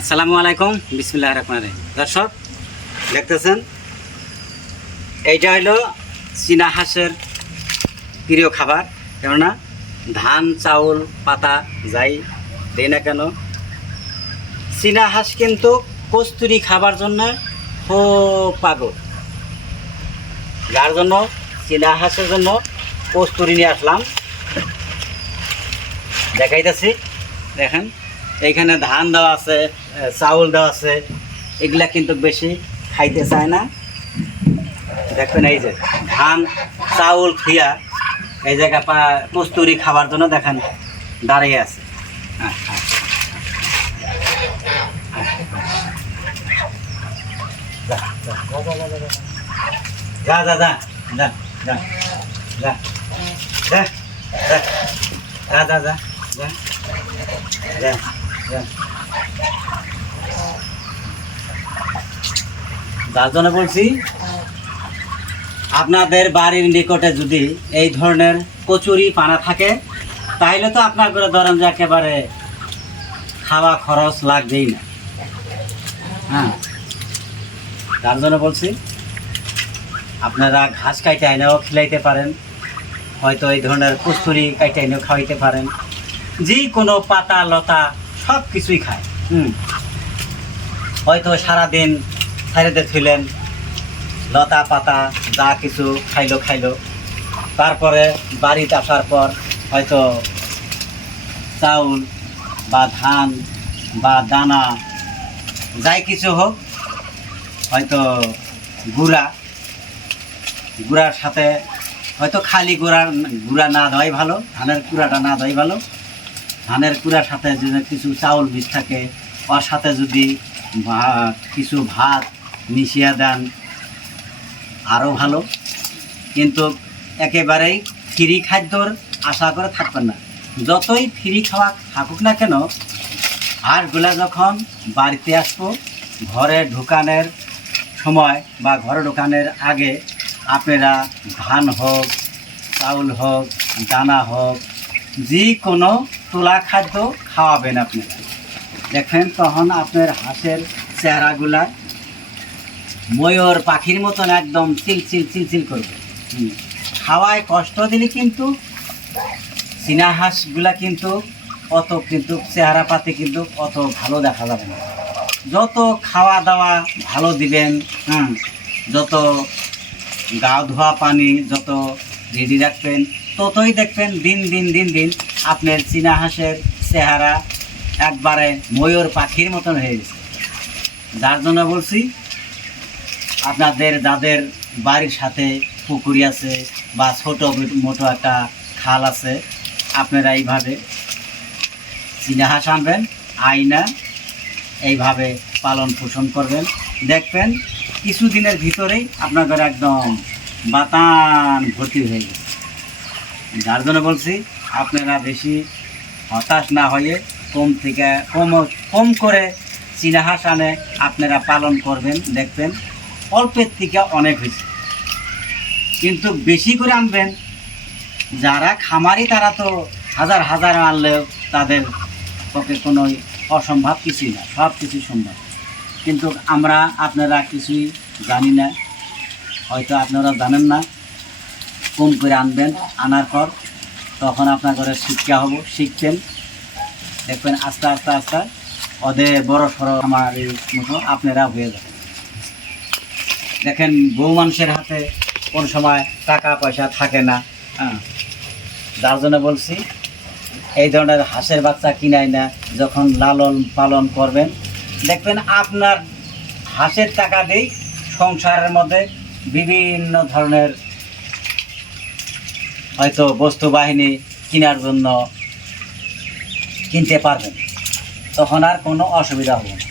আসসালামু আলাইকুম, বিসমিল্লাহির রহমানির রহিম। দর্শক দেখতেছেন, এইটা হলো চীনা হাঁসের প্রিয় খাবার। কেননা ধান চাউল পাতা যাই দেয় না কেন, চীনা হাঁস কিন্তু কস্তুরি খাবার জন্য খুব পাগল। যার জন্য চীনা হাঁসের জন্য কস্তুরি নিয়ে আসলাম, দেখাইতেছি। দেখেন এইখানে ধান দেওয়া আছে, চাউল দেওয়া আছে। এগুলা কিন্তু বেশি খাইতে চায় না। দেখবেন এই যে ধান চাউল খিয়া এই জায়গা কস্তুরি খাবার জন্য দেখেন দাঁড়িয়ে আছে। যা যা যা যা যা যা যা যা যা যা যার জন্য বলছি, আপনাদের বাড়ির নিকটে যদি এই ধরনের কচুরি পানা থাকে, তাহলে তো আপনার করে ধরেন যে একেবারে খাওয়া খরচ লাগবেই না। হ্যাঁ, তার জন্য বলছি আপনারা ঘাস কাইটে আইনেও খিলাইতে পারেন, হয়তো এই ধরনের কস্তুরি কাইটে আইনেও খাওয়াইতে পারেন। যে কোনো পাতা লতা সব কিছুই খায়। হয়তো সারাদিন ছাইড়ে থইলেন, লতা পাতা যা কিছু খাইলো, তারপরে বাড়িতে আসার পর হয়তো চাউল বা ধান বা দানা যাই কিছু হোক, হয়তো গুড়ার সাথে হয়তো খালি গুড়া না দেওয়াই ভালো, ধানের কুড়াটা না দেওয়াই ভালো। ধানের কুড়ার সাথে যদি কিছু চাউল বীজ থাকে, ওর সাথে যদি কিছু ভাত মিশিয়ে দেন আরও ভালো। কিন্তু একেবারেই ফ্রি খাদ্যর আশা করে থাকবেন না। যতই ফ্রি খাওয়া থাকুক না কেন, হাঁসগুলা যখন বাড়িতে আসবো, ঘরে ঢুকানোর সময় বা ঘরে ঢুকানোর আগে আপনারা ধান হোক, চাউল হোক, দানা হোক, যে কোনো তোলা খাদ্য খাওয়াবেন আপনারা। দেখেন তখন আপনার হাঁসের চেহারাগুলা ময়ূর পাখির মতন একদম চিলচিল করবে। খাওয়ায় কষ্ট দিলে কিন্তু চীনা হাঁসগুলা কিন্তু চেহারা পাতে কিন্তু অত ভালো দেখা যাবে না। যত খাওয়া দাওয়া ভালো দিবেন, যত গা ধোয়া পানি যত রেডি রাখবেন, ততই দেখবেন দিন দিন আপনার চীনা হাঁসের চেহারা একবারে ময়ূর পাখির মতন হয়ে গেছে। যার জন্য বলছি, আপনাদের যাদের বাড়ির সাথে পুকুরি আছে বা ছোটো মোটো একটা খাল আছে, আপনারা এইভাবে চীনা হাঁস আনবেন, আইনা এইভাবে পালন পোষণ করবেন। দেখবেন কিছুদিনের ভিতরেই আপনার ঘরে একদম বাতান ভর্তি হয়ে গেছে। যার জন্য বলছি, আপনারা বেশি হতাশ না হয়ে কম করে চীনা হাঁস আনে আপনারা পালন করবেন। দেখবেন অল্পের থেকে অনেক হয়েছে। কিন্তু বেশি করে আনবেন। যারা খামারি তারা তো হাজার আনলেও তাদের পক্ষে কোনো অসম্ভব কিছুই না, সব কিছুই সম্ভব। কিন্তু আপনারা কিছুই জানি না, হয়তো আপনারা জানেন না। কম করে আনবেন, আনার পর তখন আপনার ঘরে শিখবেন। দেখবেন আস্তে আস্তে ওদের বড় সড়ো আমার এই মতো আপনারা হয়ে যাবেন। দেখেন বউ মানুষের হাতে কোন সময় টাকা পয়সা থাকে না। যার জন্য বলছি, এই ধরনের হাঁসের বাচ্চা কিনাই না, যখন লালন পালন করবেন, দেখবেন আপনার হাঁসের টাকা দিয়ে সংসারের মধ্যে বিভিন্ন ধরনের হয়তো বস্তু বাহিনী কেনার জন্য কিনতে পারবেন। তখন আর কোনো অসুবিধা হবে না।